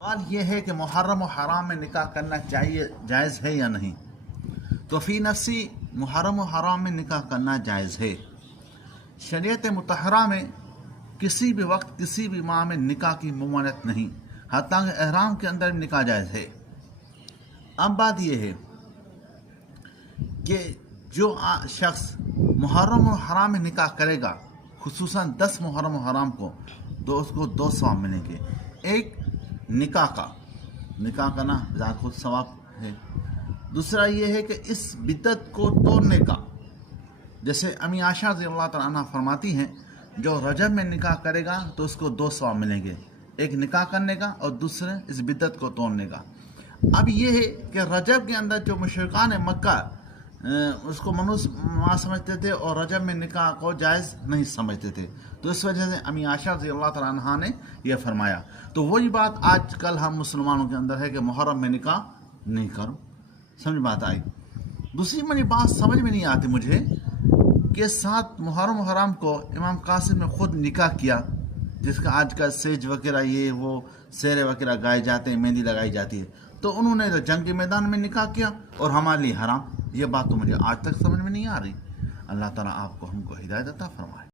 سوال یہ ہے کہ محرم و حرام میں نکاح کرنا چاہیے جائز ہے یا نہیں؟ تو فی نفسی محرم و حرام میں نکاح کرنا جائز ہے۔ شریعت مطہرہ میں کسی بھی وقت کسی بھی ماہ میں نکاح کی ممانعت نہیں، حتیٰ کہ احرام کے اندر بھی نکاح جائز ہے۔ اب بات یہ ہے کہ جو شخص محرم و حرام میں نکاح کرے گا، خصوصاً 10 محرم و حرام کو، تو اس کو 2 ثواب ملیں گے۔ ایک نکاح کا نا ذات خود ثواب ہے۔ دوسرا یہ ہے کہ اس بدعت کو توڑنے کا، جیسے امی عائشہ رضی اللہ تعالیٰ عنہ فرماتی ہیں، جو رجب میں نکاح کرے گا تو اس کو 2 ثواب ملیں گے، ایک نکاح کرنے کا اور دوسرے اس بدعت کو توڑنے کا۔ اب یہ ہے کہ رجب کے اندر جو مشرکان مکہ اس کو منحوس سمجھتے تھے اور رجب میں نکاح کو جائز نہیں سمجھتے تھے، تو اس وجہ سے امی عائشہ رضی اللہ تعالیٰ عنہ نے یہ فرمایا۔ تو وہی بات آج کل ہم مسلمانوں کے اندر ہے کہ محرم میں نکاح نہیں کرو۔ سمجھ بات آئی؟ دوسری میری بات سمجھ میں نہیں آتی مجھے کہ 7 محرم و حرام کو امام قاسم نے خود نکاح کیا، جس کا آج کل سیج وغیرہ یہ وہ سیرے وغیرہ گائے جاتے ہیں، مہندی لگائی جاتی ہے، تو انہوں نے جنگ کے میدان میں نکاح کیا اور ہمارے لیے حرام۔ یہ بات تو مجھے آج تک سمجھ میں نہیں آ رہی۔ اللہ تعالیٰ آپ کو ہم کو ہدایت عطا فرمائے۔